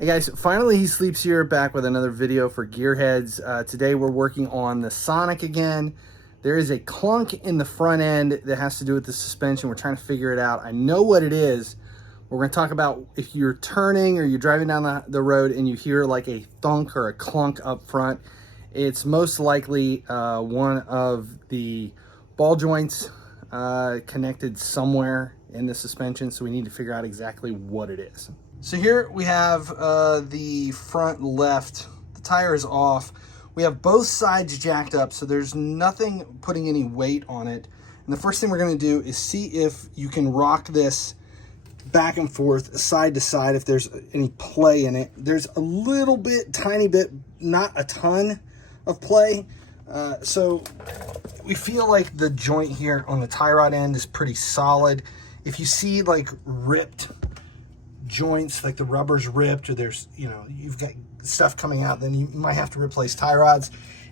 Hey guys, finally He Sleeps here, back with another video for gearheads. Today we're working on the Sonic again. There is a clunk in the front end that has to do with the suspension. We're trying to figure it out. I know what it is. We're going to talk about if you're turning or you're driving down the road and you hear like a thunk or a clunk up front. It's most likely one of the ball joints connected somewhere in the suspension, so we need to figure out exactly what it is. So here we have the front left. The tire is off. We have both sides jacked up, so there's nothing putting any weight on it. And the first thing we're going to do is see if you can rock this back and forth, side to side, if there's any play in it. There's a little bit, tiny bit, not a ton of play. So we feel like the joint here on the tie rod end is pretty solid. If you see like ripped joints, like the rubber's ripped, or there's, you know, you've got stuff coming out, then you might have to replace tie rods.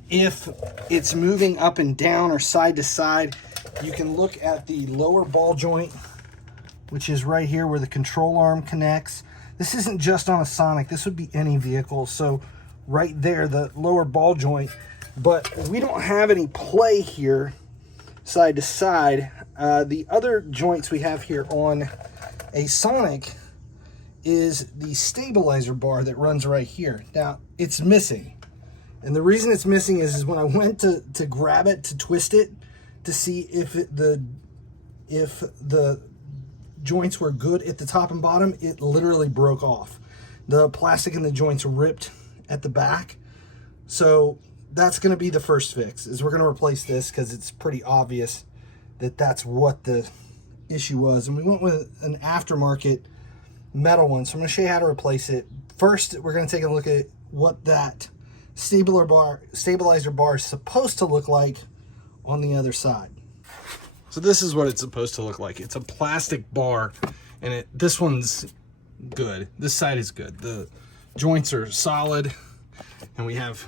If it's moving up and down or side to side, you can look at the lower ball joint, which is right here where the control arm connects. This isn't just on a Sonic, this would be any vehicle. So right there, the lower ball joint, but we don't have any play here side to side. The other joints we have here on a Sonic is the stabilizer bar that runs right here. Now it's missing, and the reason it's missing is when I went to grab it, to twist it to see if the joints were good at the top and bottom, it literally broke off. The plastic in the joints ripped at the back. So that's going to be the first fix, is we're going to replace this, because it's pretty obvious that that's what the issue was. And we went with an aftermarket metal one, so I'm going to show you how to replace it. First, we're going to take a look at what that stabilizer bar is supposed to look like on the other side. So this is what it's supposed to look like. It's a plastic bar, and this one's good. This side is good. The joints are solid, and we have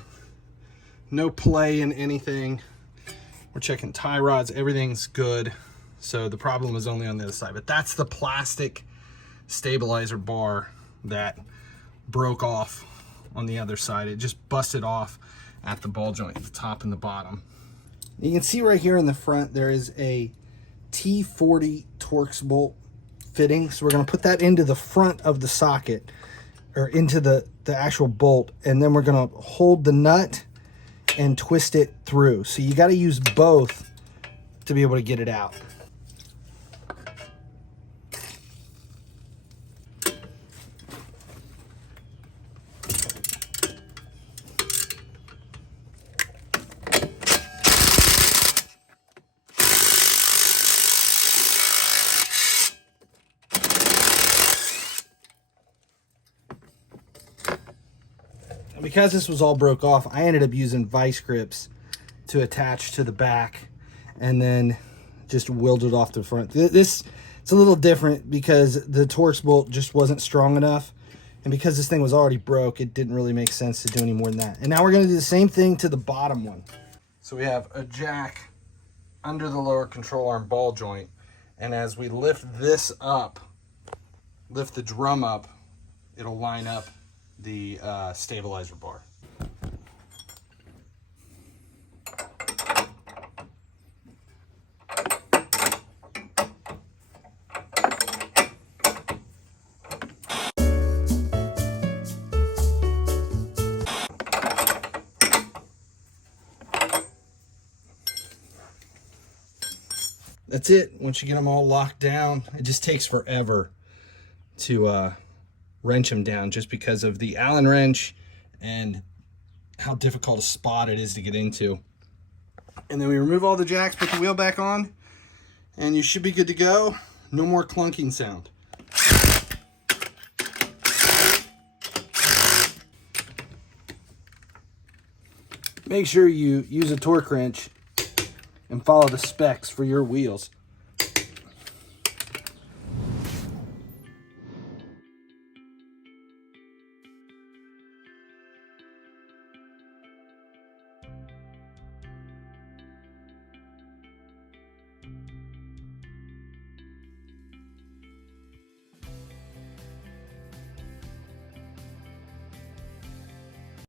no play in anything. We're checking tie rods, everything's good. So the problem is only on the other side, but that's the plastic stabilizer bar that broke off on the other side. It just busted off at the ball joint, the top and the bottom. You can see right here in the front there is a T40 Torx bolt fitting, so we're going to put that into the front of the socket, or into the actual bolt, and then we're going to hold the nut and twist it through. So you got to use both to be able to get it out. Because this was all broke off, I ended up using vice grips to attach to the back, and then just welded off the front. It's a little different because the Torx bolt just wasn't strong enough, and because this thing was already broke, it didn't really make sense to do any more than that. And now we're going to do the same thing to the bottom one. So we have a jack under the lower control arm ball joint, and as we lift this up, lift the drum up, it'll line up the stabilizer bar. That's it. Once you get them all locked down, it just takes forever to wrench them down, just because of the Allen wrench and how difficult a spot it is to get into. And then we remove all the jacks, put the wheel back on, and you should be good to go. No more clunking sound. Make sure you use a torque wrench and follow the specs for your wheels.